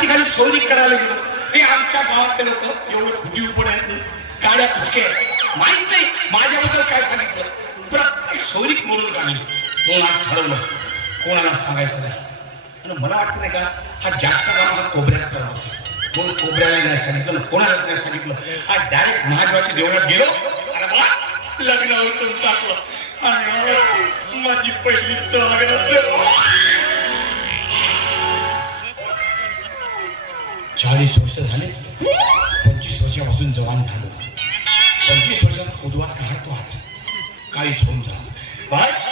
ठिकाणी सोयरी करायला गेलो. हे आमच्या गावातले लोक एवढं खुटी उपर आहेत, काड्या पुचके माहित नाही माझ्याबद्दल काय सांगितलं. प्रत्येक सोयरीक म्हणून काढली. म्हणून आज ठरवलं कोणाला सांगायचं नाही. आणि मला वाटतं नाही का हा जास्त काम हा कोबऱ्याच करत असेल. कोण कोबऱ्याला नाही सांगितलं, कोणाला नाही सांगितलं. आज डायरेक्ट महादेवाच्या देवळात गेलो आणि बस लग्नावर करून टाकलं. आणि माझी पहिली स्वागत. 40 वर्ष झाले, 25 वर्षापासून जवान झालो. 25 वर्षाचा उद्वास काढतो आज. काहीच होऊन जा बस.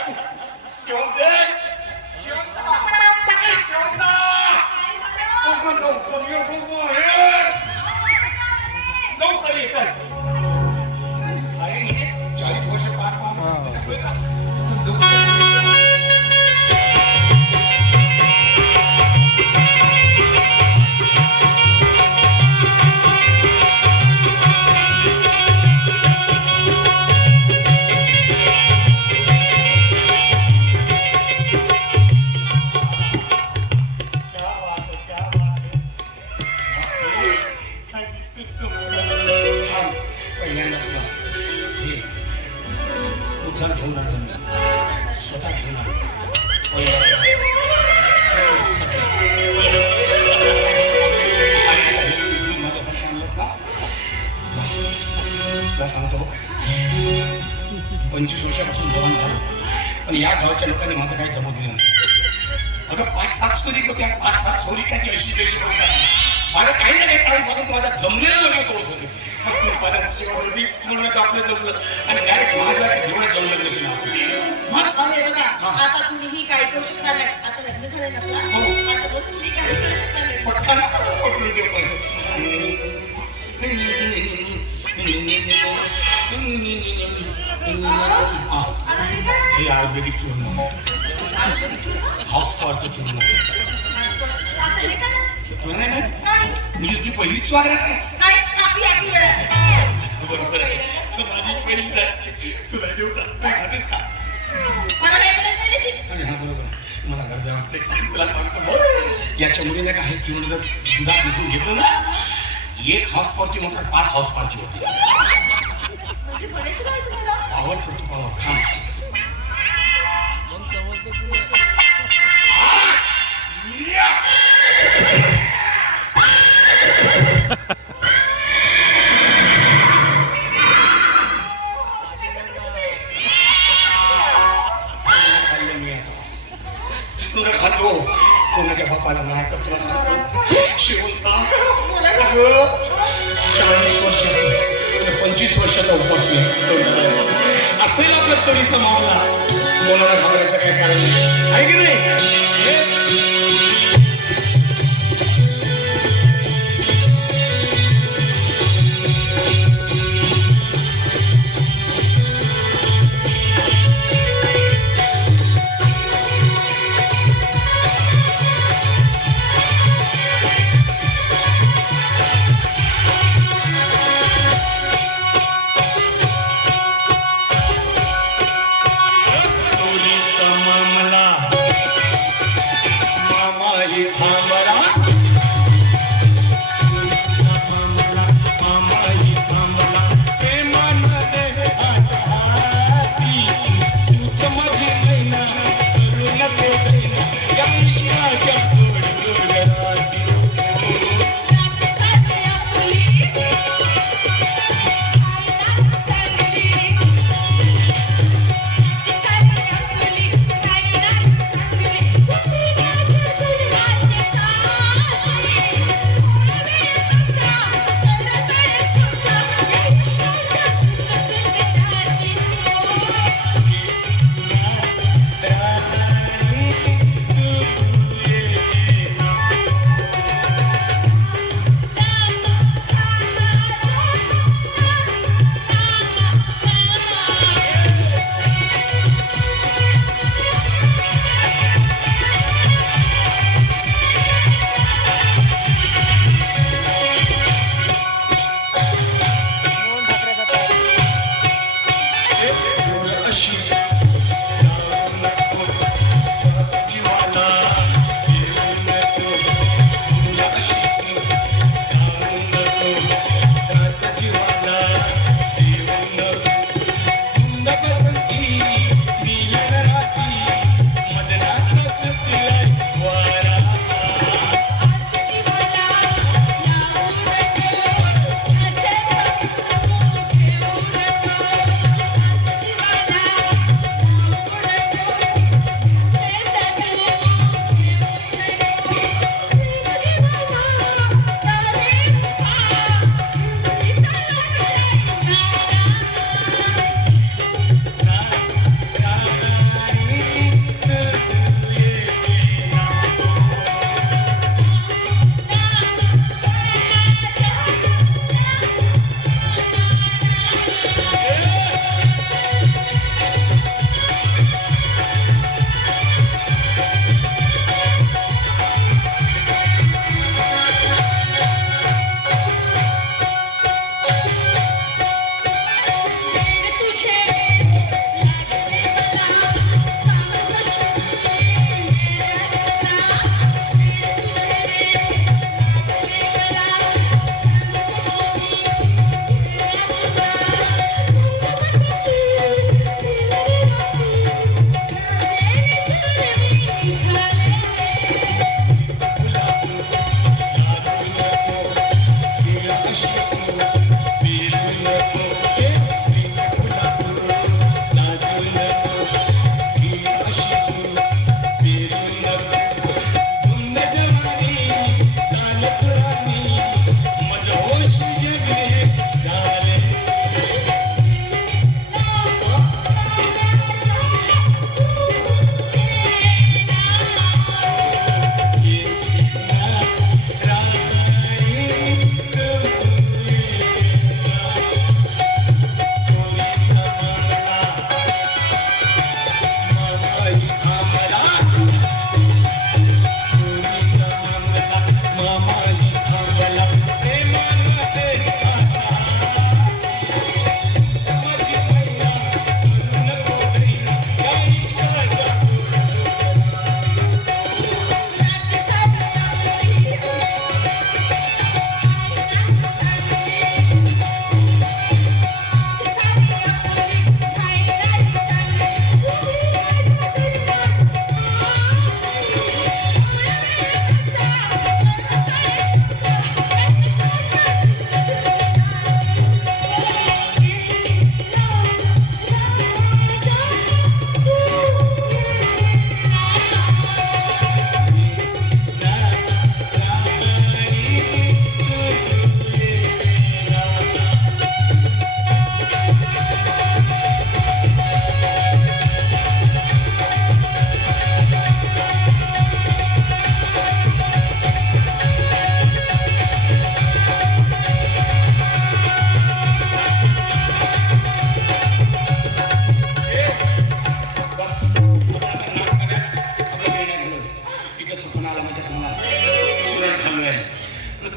सांगतो 25 वर्षापासून जवान झालो पण या गावाच्या लोकांनी माझं काही जमू दिलं नाही. अगं 5-7 स्टोरी होत्या, 5-7 स्टोरी त्याची अशी देश माझं काही नाही कारण सांगून माझा जमलेलं लग्न करत होते. मग माझ्या म्हणून आपलं जमलं आणि डायरेक्ट माझ्या जेवढं जमलं लग्न आता तुम्ही ही काय करू शकणार नाही. आता लग्न झालं ना आता तुम्ही काय करू शकणार नाही. पटकन हे आयुर्वेदिक चूर्ण, हाऊस पॉवरचं चूर्ण. म्हणजे तुझी पहिली स्वागत आहे. बरोबर आहे, माझी पहिली तुला देऊ का खातेस का? हा बरोबर मला गरजा वाटते. तुला सांगतो याच्या मुलीने का हे चूर्ण जर दुधात मिसळून घेतलं ना 1 हॉर्स पॉवरची मोटर 5 हॉर्स पॉवरची होती. पावर ठरतो पावर खाम. खातो कोणाच्या बापाला नाही तर तुला सांगतो शेवंता 40 वर्षाचा 25 वर्षाचा उपवास असेल आपल्या चोरीचा मामला. कोणाला घाबरायचं काय कारण नाही आहे की नाही.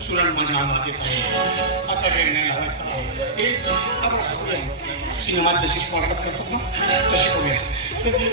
चुरण माझ्या अंगात येत आहे. आता वेळ नाही लावायचा. एक आपण असं करूया, सिनेमात जशी स्पॉटअप करतो ना तशी करूया. सगळी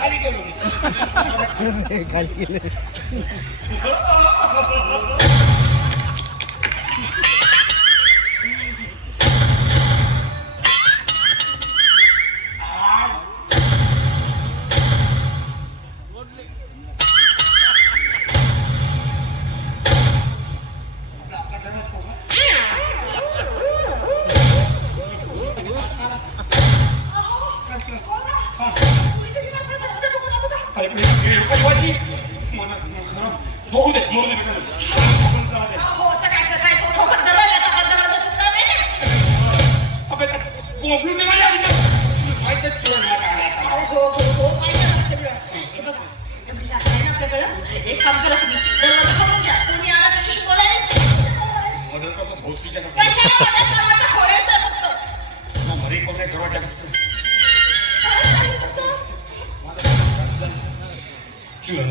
खाली गेलो खाली गेले. बघू दे मोरू दे हो, असं काय करताय? तो ठोकत जवळ येतो, पण जरा तो दुसरा नाही ना. अबे कोंबडी दे माझ्या माहिती चोर हो, माहिती आहे मला सगळं. हे बघा, तुम्ही जाताय ना आपल्याकडं? एक काम करा तुम्ही, दरवाजा खोलून घ्या. तुम्ही आला त्याच्याशी बोलायला. मदत करतो भोसरीच्या कशाला बोलताय? दरवाजा खोलायचा फक्त. मरी कोण नाही दरवाजा दिसत चुरण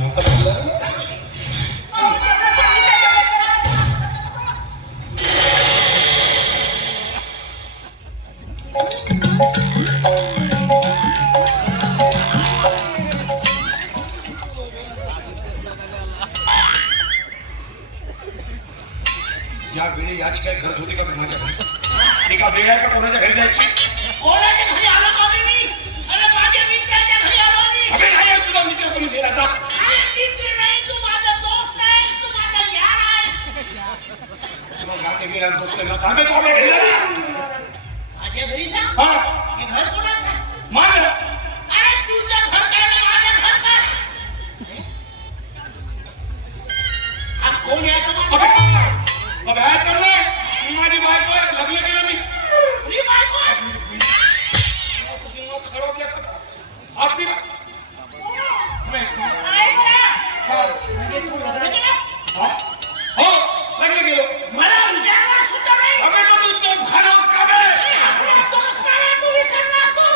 या वेळी याची काय गरज होती का माझ्या घरी? एका वेळा का कोणाच्या घरी जायची? कोणाच्या घरी आलो का मी? अरे माझ्या मित्राच्या घरी आलो मी. अबे नाही आहे तुझा मित्र कोणी गेला जा. अरे मित्र नाही, तू माझा दोस्त आहेस, तू माझा यार आहेस. तुला जाते गेला दोस्त ना थांबे तो आपल्या घरी जा. माझ्या घरी जा. हा हे घर कोणाचं आहे? माझं अरे तुझं घर काय आणि माझं घर काय? हा कोण आहे आता? अबे अबे काय करणार? माझी बायको आहे, लग्न केलं मी. तुझी बायको आहे? तुझी नोक खरवल्या का? आपली काय बरं? हा म्हणजे तू लग्न केलंस? हा? हो लग्न केलं. मला विचारणार सुद्धा नाही. अबे तो घरात का बे? आपल्या दोस्ताला तू विसरलास तू.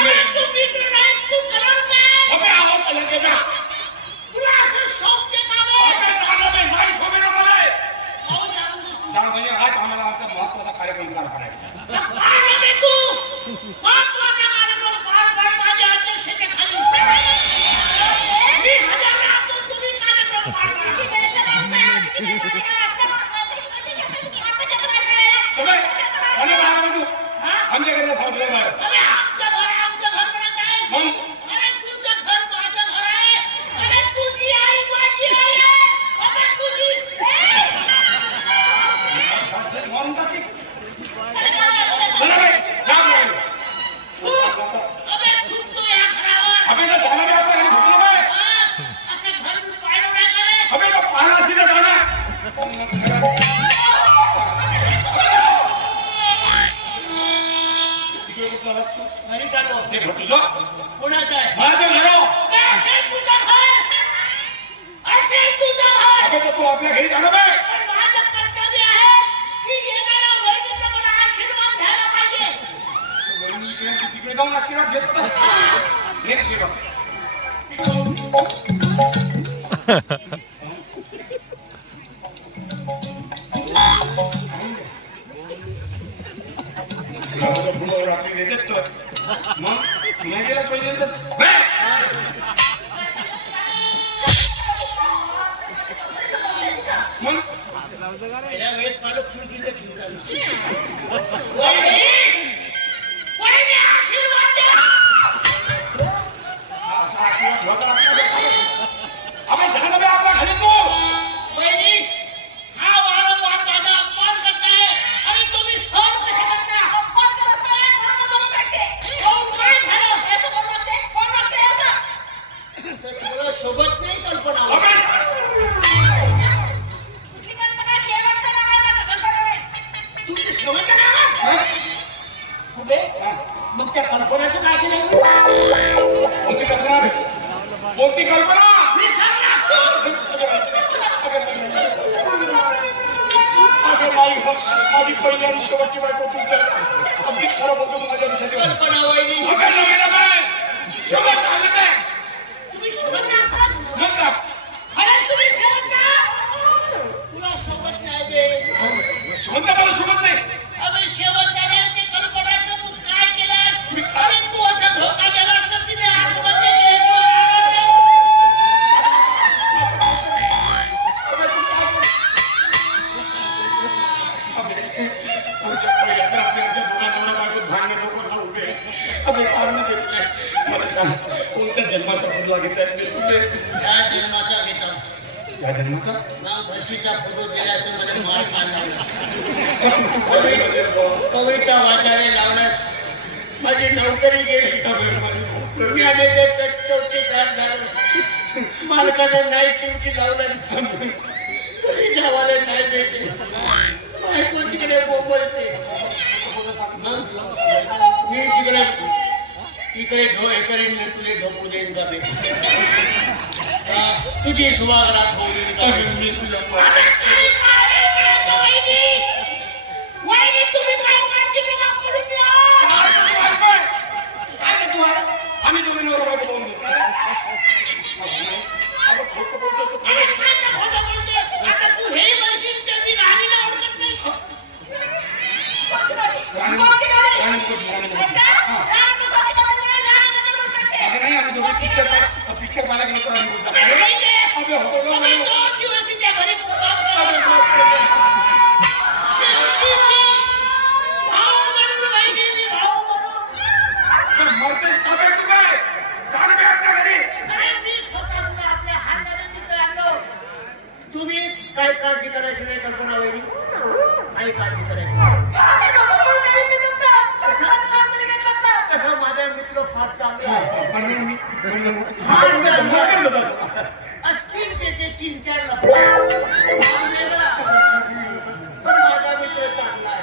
अरे तू मित्र नाही, तू कलंक आहे. अबे आहो चला के जा. तुला असं शोभते का बे? अबे चाला बे नाही शोभे ना मला. हो, जाऊ दे. जा म्हणजे आज आम्हाला आमचा महत्वाचा कार्यक्रम पार पाडायचा. काय रे तू? महत्त्वाचा कार्यक्रम पार पाड माझ्या अध्यक्षतेखाली. मी हजर राहतो, तुम्ही कार्यक्रम पार पाडा. अबे आणि बाहेर तू आमच्या घराला सांगितलं बाहेर. अरे आमचं घर म्हणत आहेस? मग अरे तुझं घर माझं घर आहे. अरे तुझी आई माझी आई आहे. अबे तुझी मारून टाकी. चला बे जा बे. अबे थुंकतो या घरावर. अबे तो झाला बे आपल्या घरी झोपलो बे. असं घर मी पाहिलं नाही का रे? अबे तो पाहणा सीधा झाला. तिकडे कुठं आलास तू? घरी चालू. ते घर तुझं? कोणाचं आहे? माझं घर. अबे असेल तुझं घर. असेल तुझं घर. अबे तो तू आपल्या घरी झाला बे. पण माझं कर्तव्य आहे की येणाऱ्या वहिनीचा मला आशीर्वाद घ्यायला पाहिजे. वहिनी इकडे तिकडे जाऊन आशीर्वाद घेत होतास. घे आशीर्वाद. फुलावर आपली देतात तर मग नाही गेलाच पाहिजे तसं. बे! मग या वेळेस मला खिडकीचं खिडकालं. वहिनी! वहिनी, आशीर्वाद द्या. असा आशीर्वाद घ्यावा लागतो बे. अबे झालं बे आपल्या घरी तू. वहिनी, त्या कल्पनाचं काय केलं कोणती कल्पना कोणती कल्पना मी सांगणार असतो. अगं नाही माझी पहिल्या आणि शेवटची बायको तुमच्या अगदी खरं बोलतो माझ्या विषयात कल्पना वहिनी शेवट सांगत आहे तुम्ही शेवट नाही आहात. मग का खरंच तुम्ही शेवट का तुला सोबत नाही बे कोणत्या मला सोबत नाही अबे शेवट झाल्यावर ते कल्पनाचं तू काय केलंस अरे तू असा धोका दिलास तर तिने आत्महत्या कोणत्या जन्माचा बदला घेताय या जन्माचा घेतो या जन्माचा ना म्हशीचा फोटो दिला तर मला मार खाणार कविता वाचायला लावण्यास माझी नोकरी गेली मी आले ते चौकीदार झालो मालकानं नाईट ड्युटी लावलं तरी जावाला नाही देते बायको तिकडे बोंबलते मग मी इकडे हे करीन मी तुले झोपू देईन का बे तुझी सुवागरात होईल का मी तुझ्या आम्ही दोघे नवरा बायको बोलून तू हे म्हणशील तर मी राणीला ओळखत नाही नाही आम्ही दोघे पिक्चर पाहायला गेलो तर आम्ही बोलतो तुम्ही काय काळजी करायची नाही कल्पना वहिनी काही काळजी करायची कसं माझा मित्र फार चांगला असतील त्याचे 3-4 लफडे पण माझा मित्र चांगला आहे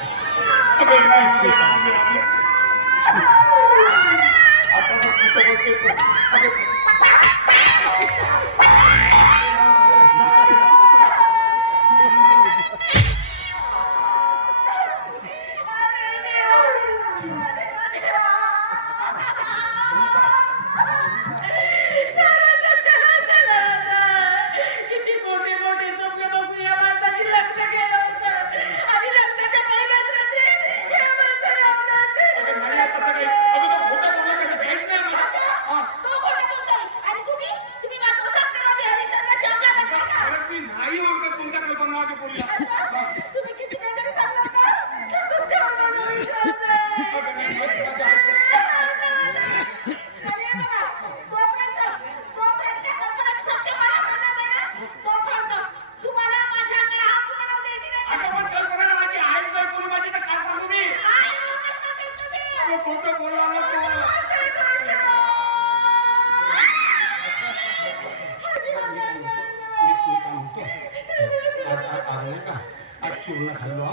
आज चूर्ण खाल्लो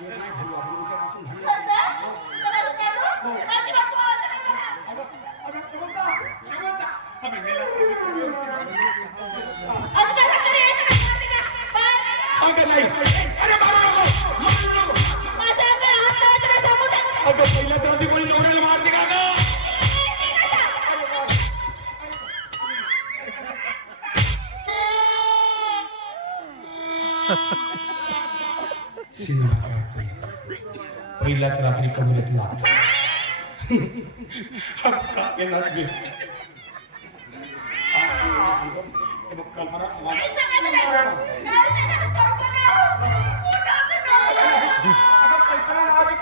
नाही खाल्लो आपण उद्यापासून पहिल्या तर आधी कोणी नवऱ्याला मारते का ग पहिल्याच रात्री कमरेतला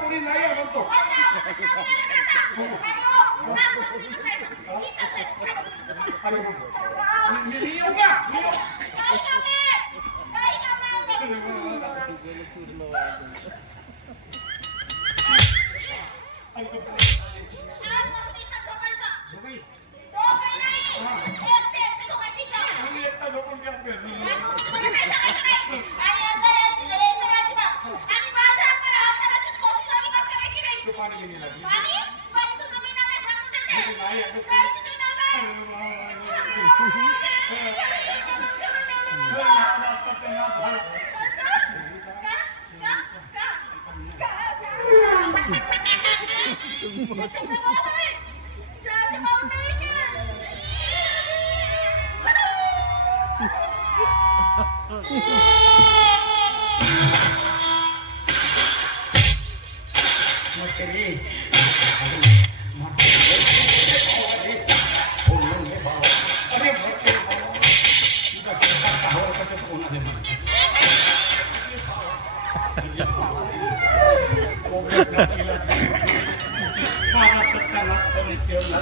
कोणी नाही म्हणतो मी येऊ का सत्यानाश झाला. म्हातारी. अरे म्हातारी बाबा. तुझा स्वतः कावर करत कोणाला माहिती. कोपऱ्यात टाकीला. माझा सत्यानाश करून ठेवला.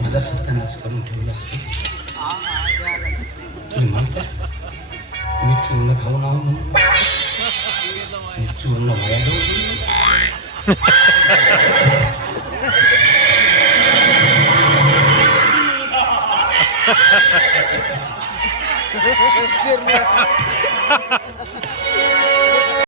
माझा सत्यानाश करून ठेवला तुम्ही म्हणता मी चूर्ण खाऊन आहो म्हणून मी चूर्ण व्हायला चिरलं.